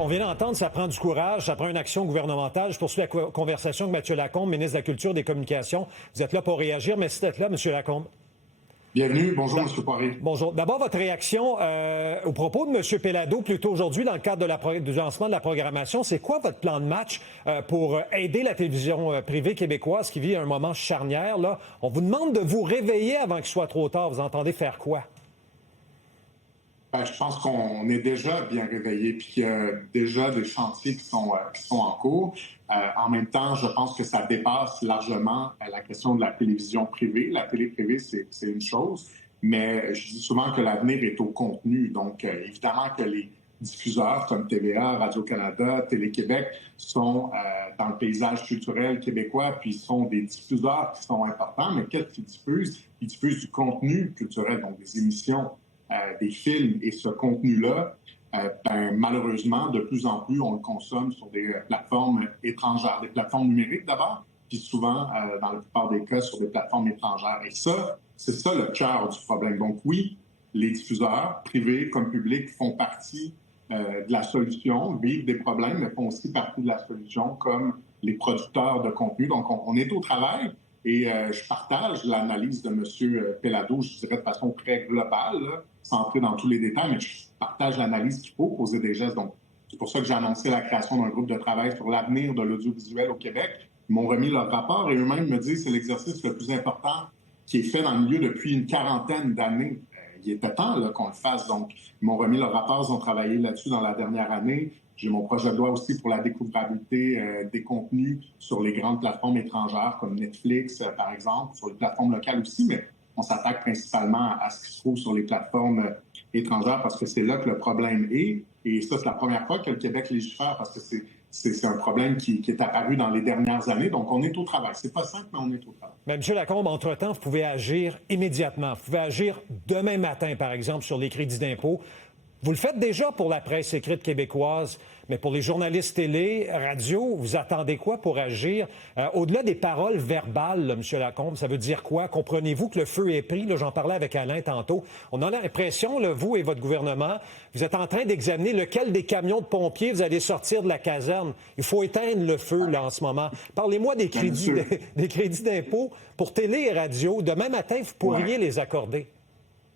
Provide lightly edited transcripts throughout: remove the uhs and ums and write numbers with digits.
on vient d'entendre, ça prend du courage, ça prend une action gouvernementale. Je poursuis la conversation avec Mathieu Lacombe, ministre de la Culture et des Communications. Vous êtes là pour réagir. Merci d'être là, M. Lacombe. Bienvenue. Bonjour, M. Poirier. Bonjour. D'abord, votre réaction au propos de M. Pellado, plus tôt aujourd'hui, dans le cadre du lancement de la programmation. C'est quoi votre plan de match pour aider la télévision privée québécoise qui vit un moment charnière? Là? On vous demande de vous réveiller avant qu'il soit trop tard. Vous entendez faire quoi? Je pense qu'on est déjà bien réveillé puis qu'il y a déjà des chantiers qui sont en cours. En même temps, je pense que ça dépasse largement la question de la télévision privée. La télé privée, c'est une chose, mais je dis souvent que l'avenir est au contenu. Donc, évidemment que les diffuseurs comme TVA, Radio-Canada, Télé-Québec sont dans le paysage culturel québécois, puis sont des diffuseurs qui sont importants. Mais qu'est-ce qu'ils diffusent? Ils diffusent du contenu culturel, donc des émissions, des films. Et ce contenu-là, malheureusement, de plus en plus, on le consomme sur des plateformes étrangères, des plateformes numériques d'abord, puis souvent, dans la plupart des cas, sur des plateformes étrangères. Et ça, c'est ça le cœur du problème. Donc oui, les diffuseurs, privés comme publics, font partie de la solution, vivent des problèmes, mais font aussi partie de la solution comme les producteurs de contenu. Donc on est au travail. Et je partage l'analyse de M. Pellado, je dirais de façon très globale, là, sans entrer dans tous les détails, mais je partage l'analyse qu'il faut poser des gestes. Donc, c'est pour ça que j'ai annoncé la création d'un groupe de travail sur l'avenir de l'audiovisuel au Québec. Ils m'ont remis leur rapport et eux-mêmes me disent que c'est l'exercice le plus important qui est fait dans le milieu depuis une quarantaine d'années. Il était temps là, qu'on le fasse. Donc, ils m'ont remis leur rapport, ils ont travaillé là-dessus dans la dernière année. J'ai mon projet de loi aussi pour la découvrabilité des contenus sur les grandes plateformes étrangères comme Netflix, par exemple, sur les plateformes locales aussi, mais on s'attaque principalement à ce qui se trouve sur les plateformes étrangères parce que c'est là que le problème est. Et ça, c'est la première fois que le Québec légifère parce que c'est un problème qui est apparu dans les dernières années. Donc, on est au travail. C'est pas simple, mais on est au travail. Mais M. Lacombe, entre-temps, vous pouvez agir immédiatement. Vous pouvez agir demain matin, par exemple, sur les crédits d'impôt. Vous le faites déjà pour la presse écrite québécoise, mais pour les journalistes télé, radio, vous attendez quoi pour agir? Au-delà des paroles verbales, là, M. Lacombe, ça veut dire quoi? Comprenez-vous que le feu est pris? Là, j'en parlais avec Alain tantôt. On a l'impression, là, vous et votre gouvernement, vous êtes en train d'examiner lequel des camions de pompiers vous allez sortir de la caserne. Il faut éteindre le feu là, en ce moment. Parlez-moi des crédits d'impôt pour télé et radio. Demain matin, vous pourriez les accorder.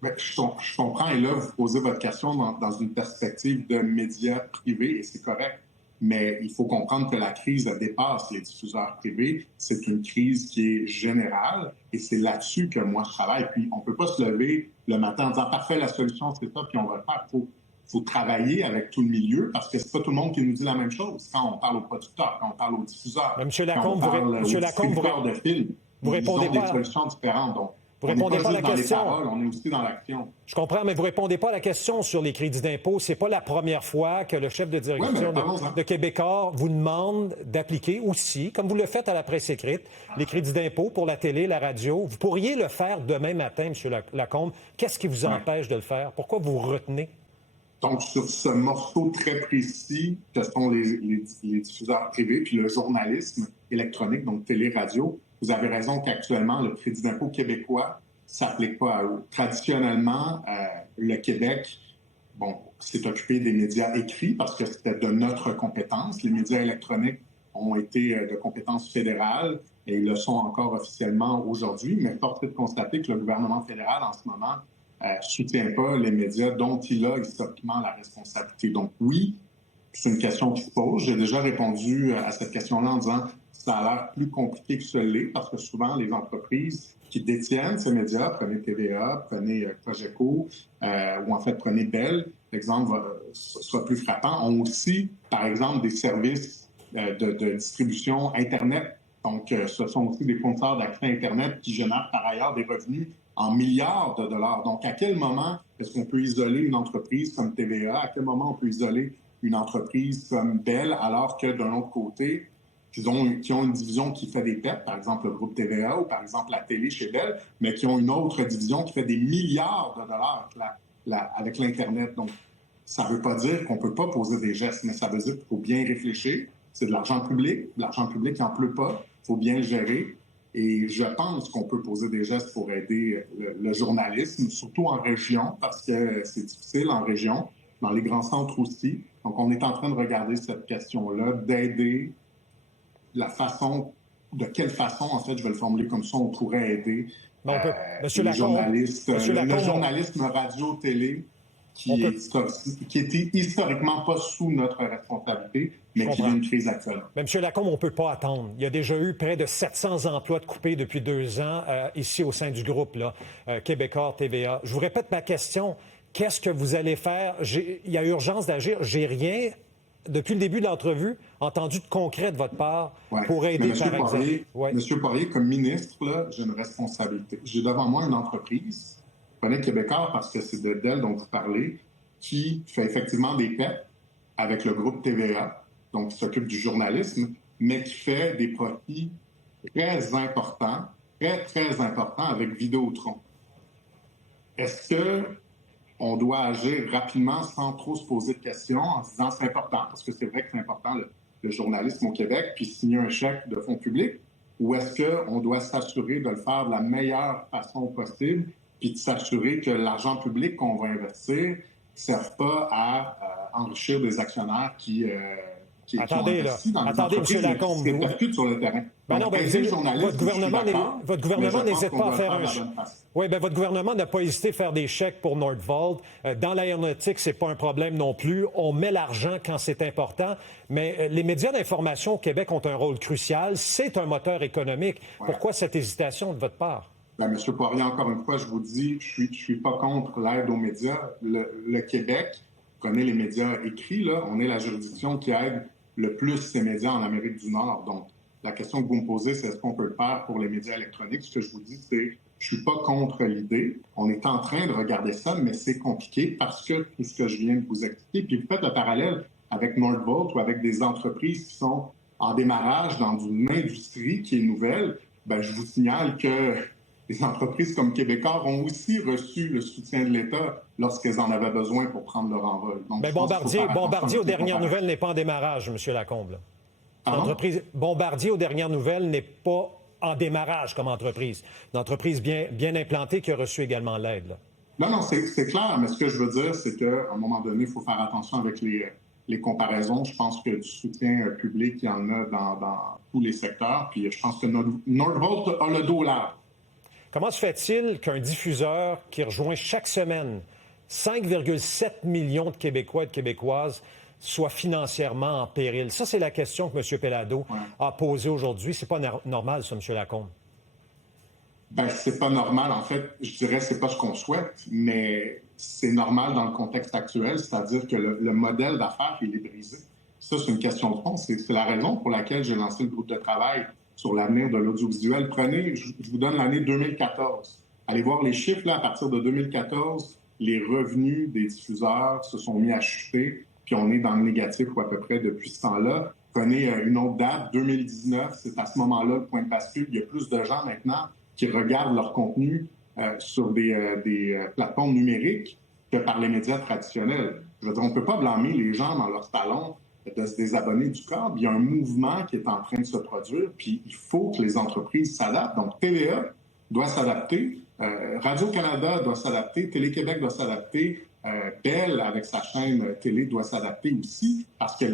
Bien, je comprends, et là, vous posez votre question dans une perspective de médias privés, et c'est correct. Mais il faut comprendre que la crise dépasse les diffuseurs privés. C'est une crise qui est générale, et c'est là-dessus que moi, je travaille. Puis, on ne peut pas se lever le matin en disant « Parfait, la solution, c'est ça, puis on va le faire. » Il faut travailler avec tout le milieu, parce que c'est pas tout le monde qui nous dit la même chose. Quand on parle aux producteurs, quand on parle aux diffuseurs, M. Lacombe, quand on parle aux distributeurs de films, vous répondez ils ont des solutions différentes. Donc, vous répondez pas à la question. On n'est pas juste dans les paroles, on est aussi dans l'action. Je comprends, mais vous répondez pas à la question sur les crédits d'impôt. C'est pas la première fois que le chef de direction de Québécois vous demande d'appliquer aussi, comme vous le faites à la presse écrite, les crédits d'impôt pour la télé, la radio. Vous pourriez le faire demain matin, M. Lacombe. Qu'est-ce qui vous empêche de le faire? Pourquoi vous retenez? Donc, sur ce morceau très précis que sont les diffuseurs privés, puis le journalisme électronique, donc télé, radio, vous avez raison qu'actuellement, le crédit d'impôt québécois ne s'applique pas à eux. Traditionnellement, le Québec, s'est occupé des médias écrits parce que c'était de notre compétence. Les médias électroniques ont été de compétence fédérale et ils le sont encore officiellement aujourd'hui, mais force est de constater que le gouvernement fédéral, en ce moment, soutient pas les médias dont il a historiquement la responsabilité. Donc oui, c'est une question qui se pose. J'ai déjà répondu à cette question-là en disant ça a l'air plus compliqué que ce l'est parce que souvent les entreprises qui détiennent ces médias, prenez TVA, prenez Cogeco ou en fait prenez Bell, l'exemple sera plus frappant, ont aussi par exemple des services de distribution Internet. Donc ce sont aussi des fournisseurs d'accès Internet qui génèrent par ailleurs des revenus en milliards de dollars. Donc, à quel moment est-ce qu'on peut isoler une entreprise comme TVA? À quel moment on peut isoler une entreprise comme Bell, alors que d'un autre côté, qui ont une division qui fait des pertes, par exemple le groupe TVA ou par exemple la télé chez Bell, mais qui ont une autre division qui fait des milliards de dollars avec l'Internet. Donc, ça ne veut pas dire qu'on ne peut pas poser des gestes, mais ça veut dire qu'il faut bien réfléchir. C'est de l'argent public. L'argent public, il n'en pleut pas. Il faut bien le gérer. Et je pense qu'on peut poser des gestes pour aider le journalisme, surtout en région, parce que c'est difficile en région. dans les grands centres aussi. Donc, on est en train de regarder cette question-là, d'aider de quelle façon, en fait, je vais le formuler comme ça, on pourrait aider les journalistes, le journalisme radio-télé qui était historiquement pas sous notre responsabilité, mais qui vit une crise actuelle. Mais M. Lacombe, on ne peut pas attendre. Il y a déjà eu près de 700 emplois de coupés depuis 2 ans ici au sein du groupe là, Québecor TVA. Je vous répète ma question. Qu'est-ce que vous allez faire? Il y a urgence d'agir. J'ai rien, depuis le début de l'entrevue, entendu de concret de votre part pour aider, par exemple. Monsieur Poirier, comme ministre, là, j'ai une responsabilité. J'ai devant moi une entreprise, je connais Québecor parce que c'est d'elle dont vous parlez, qui fait effectivement des PEP avec le groupe TVA, donc qui s'occupe du journalisme, mais qui fait des profits très importants avec Vidéotron. Est-ce qu'on doit agir rapidement sans trop se poser de questions en se disant c'est important, parce que c'est vrai que c'est important le journalisme au Québec, puis signer un chèque de fonds publics, ou est-ce qu'on doit s'assurer de le faire de la meilleure façon possible, puis de s'assurer que l'argent public qu'on va investir ne serve pas à enrichir des actionnaires qui attendez, là. Attendez, M. Lacombe. Qui répercutent sur le terrain. Votre gouvernement n'hésite pas à faire un chèque. Oui, bien, votre gouvernement n'a pas hésité à faire des chèques pour Nordvolt. Dans l'aéronautique, c'est pas un problème non plus. On met l'argent quand c'est important. Mais les médias d'information au Québec ont un rôle crucial. C'est un moteur économique. Ouais. Pourquoi cette hésitation de votre part? Bien, M. Poirier, encore une fois, je vous dis, je suis pas contre l'aide aux médias. Le Québec connaît les médias écrits. Là. On est la juridiction qui aide le plus ces médias en Amérique du Nord. Donc, la question que vous me posez, c'est est-ce qu'on peut le faire pour les médias électroniques? Ce que je vous dis, c'est je suis pas contre l'idée. On est en train de regarder ça, mais c'est compliqué parce que tout ce que je viens de vous expliquer, puis vous faites le parallèle avec Nordvolt ou avec des entreprises qui sont en démarrage dans une industrie qui est nouvelle, bien, je vous signale que les entreprises comme Québecor ont aussi reçu le soutien de l'État lorsqu'elles en avaient besoin pour prendre leur envol. Donc, mais Bombardier, aux dernières nouvelles, n'est pas en démarrage, M. Lacombe. L'entreprise Bombardier, aux dernières nouvelles, n'est pas en démarrage comme entreprise. Une entreprise bien implantée qui a reçu également l'aide. Non, c'est clair, mais ce que je veux dire, c'est qu'à un moment donné, il faut faire attention avec les comparaisons. Je pense que du soutien public, il y en a dans tous les secteurs. Puis je pense que Nordvolt a le dos large. Comment se fait-il qu'un diffuseur qui rejoint chaque semaine 5,7 millions de Québécois et de Québécoises soit financièrement en péril? Ça, c'est la question que M. Pellado a posée aujourd'hui. C'est pas normal, ça, M. Lacombe. Bien, c'est pas normal. En fait, je dirais que c'est pas ce qu'on souhaite, mais c'est normal dans le contexte actuel, c'est-à-dire que le modèle d'affaires, il est brisé. Ça, c'est une question de fond. C'est la raison pour laquelle j'ai lancé le groupe de travail sur l'avenir de l'audiovisuel. Prenez, je vous donne l'année 2014. Allez voir les chiffres, là, à partir de 2014, les revenus des diffuseurs se sont mis à chuter, puis on est dans le négatif ou à peu près depuis ce temps-là. Prenez une autre date, 2019, c'est à ce moment-là le point de bascule. Il y a plus de gens maintenant qui regardent leur contenu sur des plateformes numériques que par les médias traditionnels. Je veux dire, on ne peut pas blâmer les gens dans leur salon de se désabonner du câble. Il y a un mouvement qui est en train de se produire, puis il faut que les entreprises s'adaptent. Donc, TVA doit s'adapter, Radio-Canada doit s'adapter, Télé-Québec doit s'adapter, Bell, avec sa chaîne télé, doit s'adapter aussi, parce que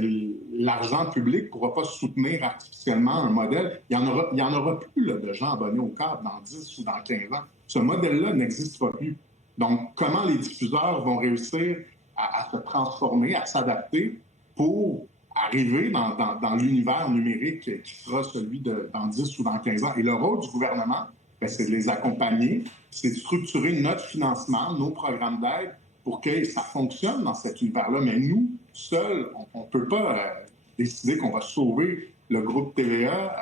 l'argent public ne pourra pas soutenir artificiellement un modèle. Il n'y en aura plus là, de gens abonnés au câble dans 10 ou dans 15 ans. Ce modèle-là n'existera plus. Donc, comment les diffuseurs vont réussir à se transformer, à s'adapter pour arriver dans l'univers numérique qui sera celui dans 10 ou dans 15 ans. Et le rôle du gouvernement, bien, c'est de les accompagner, c'est de structurer notre financement, nos programmes d'aide pour que ça fonctionne dans cet univers-là. Mais nous, seuls, on ne peut pas décider qu'on va sauver le groupe TVA,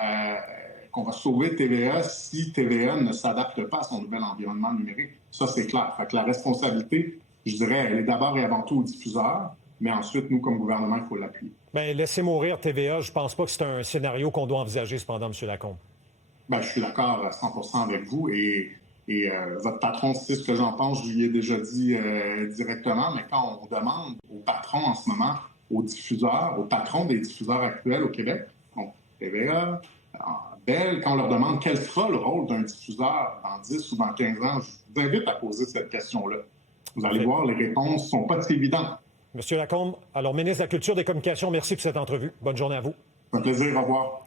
qu'on va sauver TVA si TVA ne s'adapte pas à son nouvel environnement numérique. Ça, c'est clair. Fait que la responsabilité, je dirais, elle est d'abord et avant tout aux diffuseurs. Mais ensuite, nous, comme gouvernement, il faut l'appuyer. Bien, laissez mourir TVA. Je ne pense pas que c'est un scénario qu'on doit envisager, cependant, M. Lacombe. Bien, je suis d'accord à 100% avec vous. Et votre patron sait ce que j'en pense. Je lui ai déjà dit directement. Mais quand on demande aux patrons en ce moment, aux diffuseurs, aux patrons des diffuseurs actuels au Québec, donc TVA, Bell, quand on leur demande quel sera le rôle d'un diffuseur dans 10 ou dans 15 ans, je vous invite à poser cette question-là. Vous allez voir, les réponses ne sont pas si évidentes. Monsieur Lacombe, alors ministre de la Culture et des Communications, merci pour cette entrevue. Bonne journée à vous. Un plaisir, au revoir.